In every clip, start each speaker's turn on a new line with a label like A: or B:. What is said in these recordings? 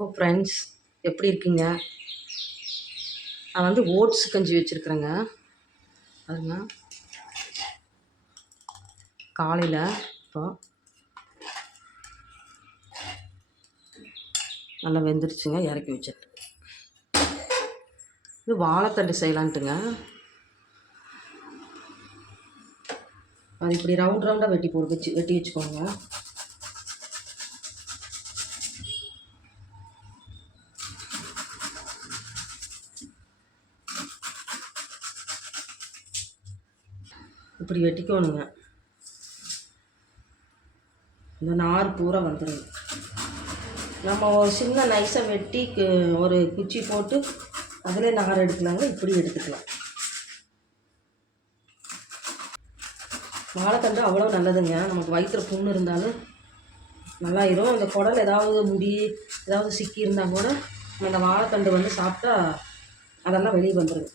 A: ஓ friends எப்படி இருக்கீங்க? நான் வந்து ஓட்ஸ் கஞ்சி வச்சுருக்குறேங்க. பாருங்க. காலையில் இப்போ நல்லா வெந்துருச்சுங்க இறக்கி வச்சிட்டு. இது வாழைத்தண்டு செய்யலான்ட்டுங்க. அது இப்படி ரவுண்ட் ரவுண்டாக வெட்டி போட்டு வச்சு வெட்டி வச்சுக்கோங்க. இப்படி வெட்டிக்கோணுங்க. இந்த நார் பூரா வந்துடும் நம்ம ஒரு சின்ன நைஸாக வெட்டி கு- ஒரு குச்சி போட்டு அதிலே நார் எடுக்கலாங்க. இப்படி எடுத்துக்கலாம். வாழைத்தண்டு அவ்வளோ நல்லதுங்க. நமக்கு வயிற்றுல புண்ணு இருந்தாலும் நல்லாயிரும். அந்த குடல் ஏதாவது முடி ஏதாவது சிக்கி இருந்தால் கூட அந்த வாழைத்தண்டு வந்து சாப்பிட்டா அதெல்லாம் வெளியே வந்துடும்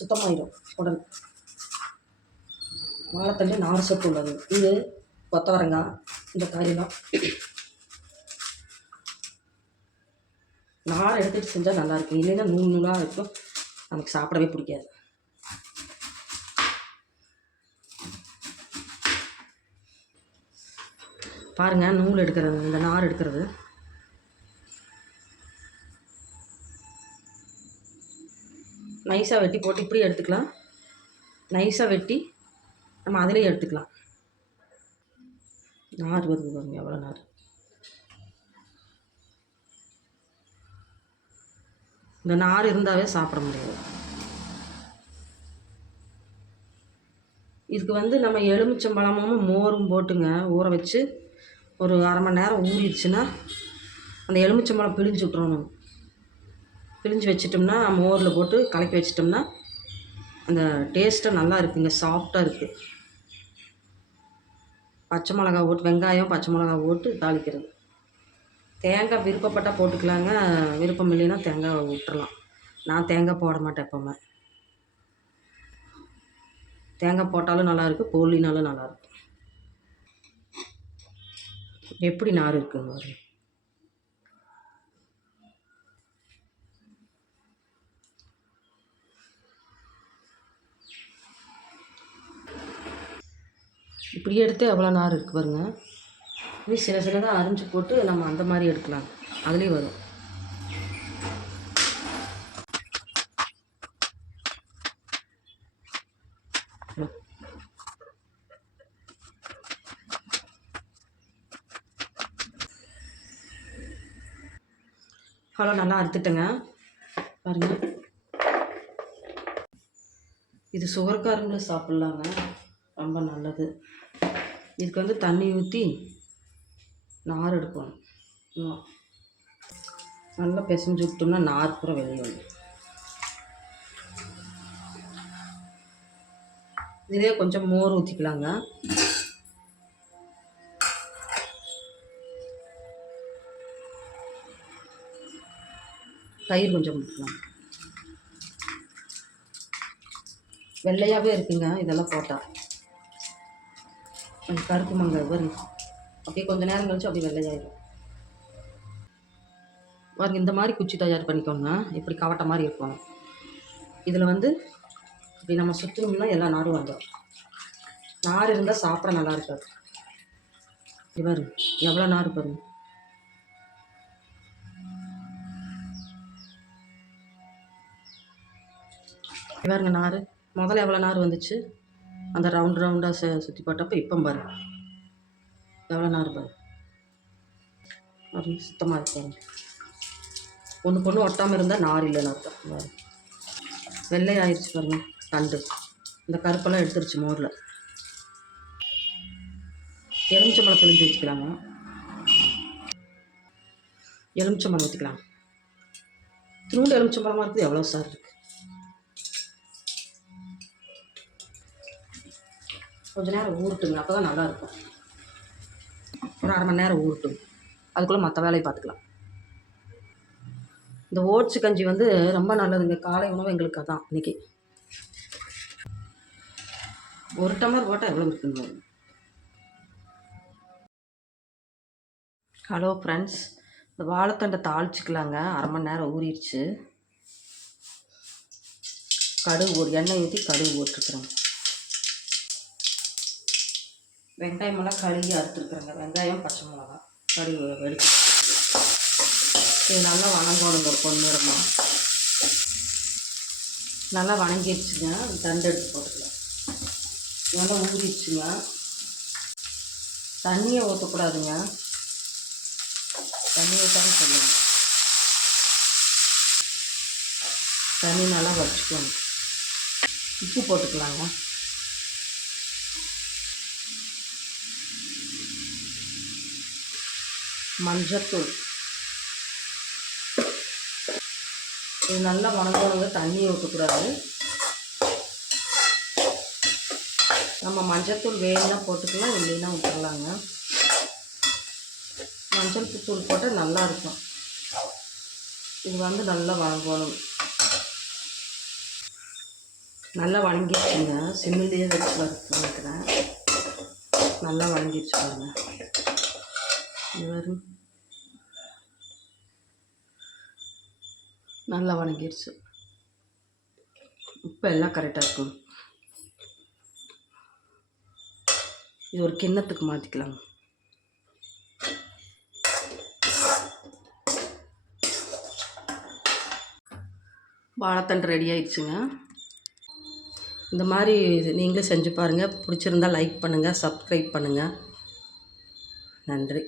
A: சுத்தமாயிடும் குடல். வாழைத்தண்டு நார் சத்து உள்ளது. இது கொத்தவரங்காய் இந்த காயெல்லாம். நார் எடுத்துட்டு செஞ்சால் நல்லாயிருக்கும் இல்லைன்னா நூல் நூலாக இருக்கும். நமக்கு சாப்பிடவே பிடிக்காது. பாருங்கள் நூல் எடுக்கிறது இந்த நார் எடுக்கிறது. நைஸாக வெட்டி போட்டு இப்படி எடுத்துக்கலாம். நைஸாக வெட்டி நம்ம அதிலே எடுத்துக்கலாம். நார் வருது பாருங்க எவ்வளோ நார்? இந்த நார் இருந்தாவே சாப்பிட முடியாது. இதுக்கு வந்து நம்ம எலுமிச்சம்பழமும் மோரும் போட்டுங்க ஊற வச்சு ஒரு அரை மணி நேரம் ஊறிடுச்சுன்னா அந்த எலுமிச்சம்பழம் பிழிஞ்சு விட்றணும் பிழிஞ்சு வச்சிட்டோம்னா மோரில் போட்டு கலக்கி வச்சிட்டோம்னா அந்த டேஸ்ட்டாக நல்லா இருக்குங்க சாஃப்டாக இருக்குது பச்சை மிளகா போட்டு வெங்காயம் பச்சை மிளகா போட்டு தாளிக்கிறது. தேங்காய் விருப்பப்பட்டால் போட்டுக்கலாங்க. விருப்பம் இல்லைன்னா தேங்காய் விட்டுறலாம். நான் தேங்காய் போட மாட்டேன் எப்போவுமே. தேங்காய் போட்டாலும் நல்லாயிருக்கு போலினாலும் நல்லாயிருக்கு எப்படி நார் இருக்குங்க இப்படி எடுத்து எவ்வளோ நார் இருக்குது பாருங்க. இது சில சிலதாக அரிஞ்சு போட்டு நம்ம அந்த மாதிரி எடுக்கலாம். அதுலேயும் வரும். ஹலோ நல்லா அறுத்துட்டேங்க. பாருங்க. இது சுகர்காரங்களும் சாப்பிட்லாங்க. ரொம்ப நல்லது. இதுக்கு வந்து தண்ணி ஊற்றி நார் எடுக்கணும். நல்லா பிசைஞ்சு விட்டோம்னா நார் பூரா வெளியே வந்து இதே கொஞ்சம் மோர் ஊற்றிக்கலாங்க தயிர் கொஞ்சம் ஊற்றலாம் வெள்ளையாகவே இருக்குங்க இதெல்லாம் போட்டால் கொஞ்சம் கருப்பு மங்காய் வரும். அப்படியே கொஞ்சம் நேரம் கழிச்சு அப்படியே வெள்ளையாயிடும் பாருங்க இந்த மாதிரி குச்சி தயார் பண்ணிக்கோங்க. இப்படி கவட்டை மாதிரி இருக்கும். இதில் வந்து இப்படி நம்ம சுற்றணும்னா எல்லா நாரும் வந்துடும் நார் இருந்தால் சாப்பிட நல்லா இருக்காது. இவர் எவ்வளோ நார் பாருங்க. இவருங்க நார். முதல்ல எவ்வளோ நார் வந்துச்சு? அந்த ரவுண்ட் ரவுண்டாக ச சுற்றி போட்டப்போ இப்போ பாரு. எவ்வளோ நேரம் பாரு. பாருங்க சுத்தமாக இருக்காங்க ஒன்று பொண்ணு ஒட்டாமல் இருந்தால் நார் இல்லைன்னு அர்த்தம். பாரு. வெள்ளை ஆயிடுச்சு பாருங்க தண்டு. இந்த கருப்பெல்லாம் எடுத்துருச்சு மோரில். எலுமிச்சம்பழம் பிழிஞ்சு வச்சுக்கலாங்க எலுமிச்சம்பழம் ஊற்றிக்கலாம் திரும்ப எலுமிச்சம்பழமாக இருக்குது? எவ்வளோ சார் இருக்குது கொஞ்ச நேரம் ஊறட்டுங்க. அப்போ தான் நல்லாயிருக்கும். ஒரு அரை மணி நேரம் ஊறட்டும். அதுக்குள்ளே மற்ற வேலையை பார்த்துக்கலாம். இந்த ஓட்ஸ் கஞ்சி வந்து ரொம்ப நல்லதுங்க. காலை உணவு எங்களுக்கு அதான் இன்னைக்கு. ஒரு டம்ளர் போட்டால் எவ்வளோ இருக்குங்க? ஹலோ ஃப்ரெண்ட்ஸ் இந்த வாழைத்தண்டை தாளிச்சிக்கலாங்க. அரை மணி நேரம் ஊறிடுச்சு. கடுகு ஒரு எண்ணெய் ஊற்றி கடுகு போட்டுருக்குறேங்க வெங்காயமெல்லாம் கழுகி அறுத்துருக்குறேங்க. வெங்காயம் பச்சை மிளகா கழுவி வெடிச்சு. இது நல்லா வணங்கணுங்க ஒரு பொன்னிறமாக நல்லா வணங்கிடுச்சுங்க தண்டு எடுத்து போட்டுக்கலாம். நல்லா ஊறிடுச்சுங்க. தண்ணியை ஊற்றக்கூடாதுங்க தண்ணி ஊற்றாமல் சொல்லுங்க. தண்ணி நல்லா வச்சுக்கணும் உப்பு போட்டுக்கலாங்க. மஞ்சத்தூள். இது நல்லா வணங்கணுங்க தண்ணி ஊற்றக்கூடாது நம்ம மஞ்சத்தூள் வேணும்னா போட்டுக்கலாம் இல்லைன்னா விட்டுறலாங்க மஞ்சள் தூள் போட்டால் நல்லா இருக்கும். இது வந்து நல்லா வணங்கணும். நல்லா வணங்கிடுச்சுங்க. சிம்மிலேயே வச்சு வறுத்து வைக்கிறேன் நல்லா வணங்கிடுச்சு பாருங்கள் இவர் நல்லா வணங்கிடுச்சு இப்போ எல்லாம் கரெக்டாக இருக்கும். இது ஒரு கிண்ணத்துக்கு மாற்றிக்கலாம் வாழைத்தண்டு ரெடி ஆயிடுச்சுங்க. இந்த மாதிரி நீங்களும் செஞ்சு பாருங்கள் பிடிச்சிருந்தா லைக் பண்ணுங்கள் சப்ஸ்கிரைப் பண்ணுங்கள் நன்றி.